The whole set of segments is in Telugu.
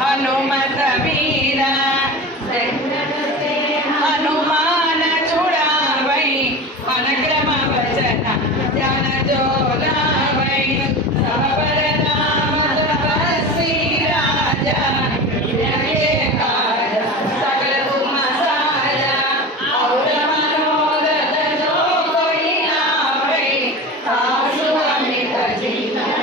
हनुमत वीरा हनुमान छुड़ावै मन क्रम वचन ध्यान जोलावै सबर नाम तपस्वी राजा सकल तुम साजा और मनोरथ जो कोई आवै सासु अमित जीवन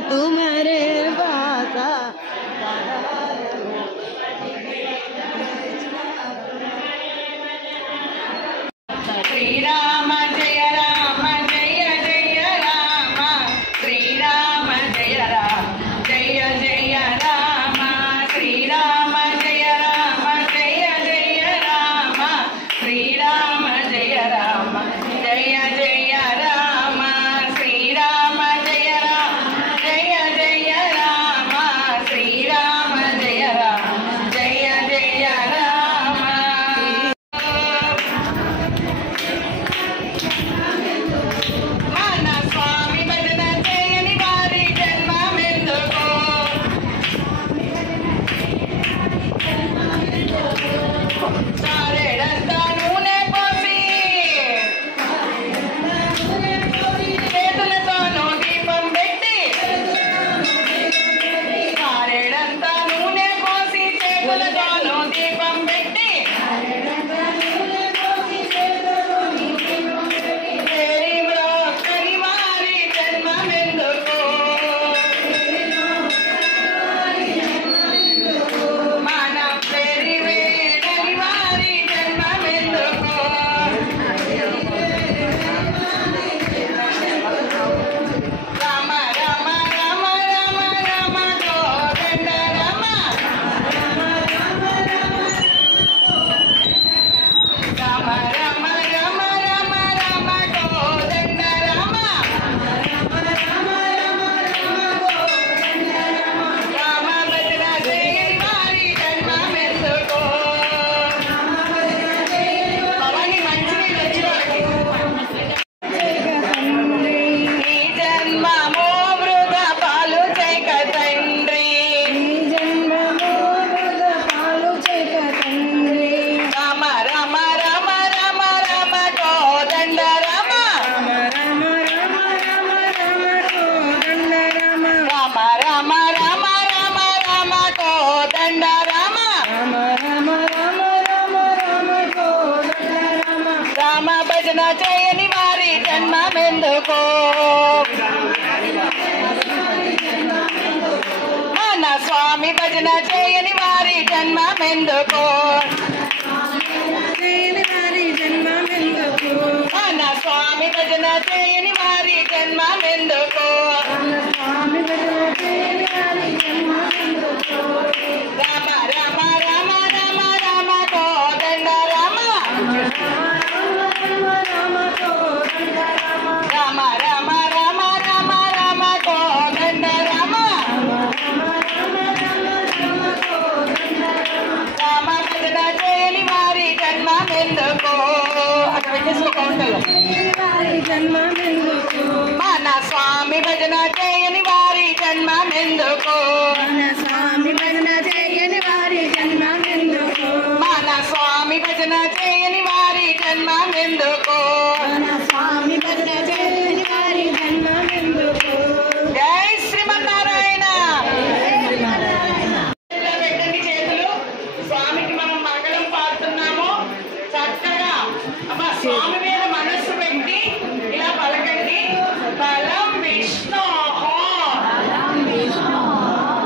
तुम्हारे बासा श्री राम जय राम जय जय राम श्री राम जय राम जय जय राम श्री राम जय राम जय जय राम श्री राम जय राम जय जय राम श्री राम जय राम जय जय राम श्री राम जय राम जय जय राम मन स्वामी भजन చేయని వారి జన్మమెందుకో సారెడంతా నూనె పోసి చేతులతోనూ దీపం పెట్టి సారెడంతా నూనె పోసి చేతులతోనూ దీపం పెట్టి వేరి మ్రోక్కని వారి జన్మమెందుకో మనం వేరి వేడని వారి జన్మమెందుకో రామ రామ రామ రామ రామ కోదండ రామ రామ రామ రామ రామ రామ కోదండ రామ రామ భజన చేయని వారి జన్మమెందుకో పవని మంచినీళ్ళు వచ్చిన ఈ జన్మము వృధా పాలు చేయక తండ్రి రామ రామ రామ రామ రామ కోదండ రామ రామ రామ రామ రామ రామ కోదండ రామ రామ భజన చేయని వారి జన్మమెందుకో మన స్వామి భజన చేయని వారి జన్మమెందుకో మన స్వామి భజన చేయని వారి జన్మమెందుకో రామ రామ రామ రామ రామ కోదండ రామ రామ రామ రామ రామ రామ కోదండ రామ రామ భజన చేయని వారి జన్మమెందుకు అక్కడ కౌంటర్లో మన స్వామి భజన చేయని వారి జన్మమెందుకు మన స్వామి భజన చేయని వారి జన్మమెందుకు మన స్వామి భజన చేయని వారి జన్మమెందుకు మన స్వామి భజన చేయని వారి జన్మమెందుకు జై శ్రీమన్నారాయణ పెట్టండి చేతులు స్వామికి మనం మంగళం పాడుతున్నాము చక్కగా అమ్మా స్వామి మీద మనస్సు పెట్టి ఇలా పలకండి బలం విష్ణు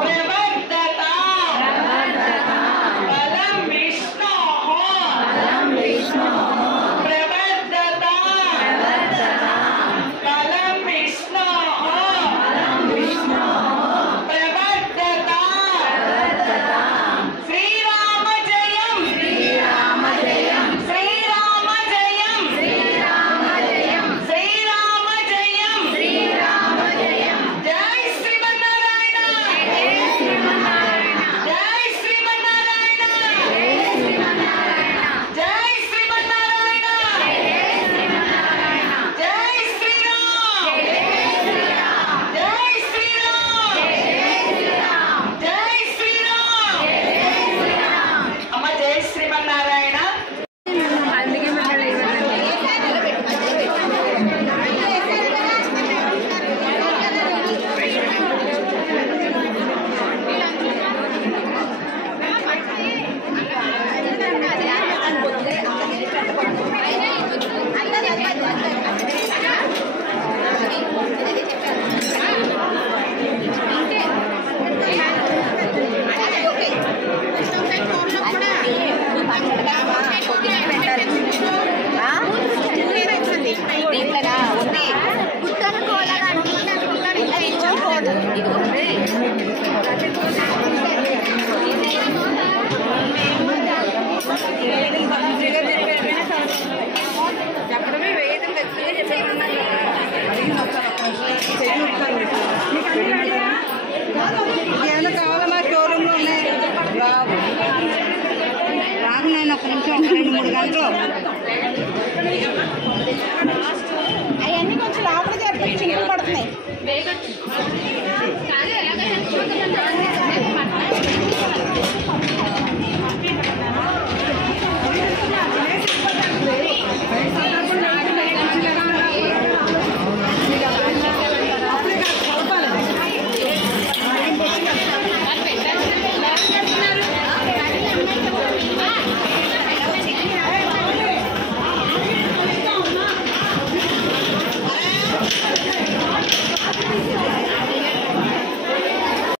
ప్రవర్ధత బలం విష్ణు ప్రవర్ధత బలం విష్ణు ప్రవర్ధత శ్రీరామ జయం శ్రీరామ జయం శ్రీరామ జయం శ్రీరామ జయం శ్రీరామ జయం శ్రీరామ జయం జై శ్రీమన్నారాయణ జై శ్రీమన్నారాయణ జై శ్రీమన్నారాయణ జై శ్రీమన్నారాయణ జై శ్రీరామ్ జై శ్రీరామ్ జై శ్రీరామ్ అమ్మ జై శ్రీమన్నారాయణ ఏమైనా కావాలమ్మా షోరూంలో ఉన్నాయి రాకు నేను ఒక నిమిషం 2-3 గంటలు అవన్నీ కొంచెం లోపల చేస్తే చిక్కులు పడుతున్నాయి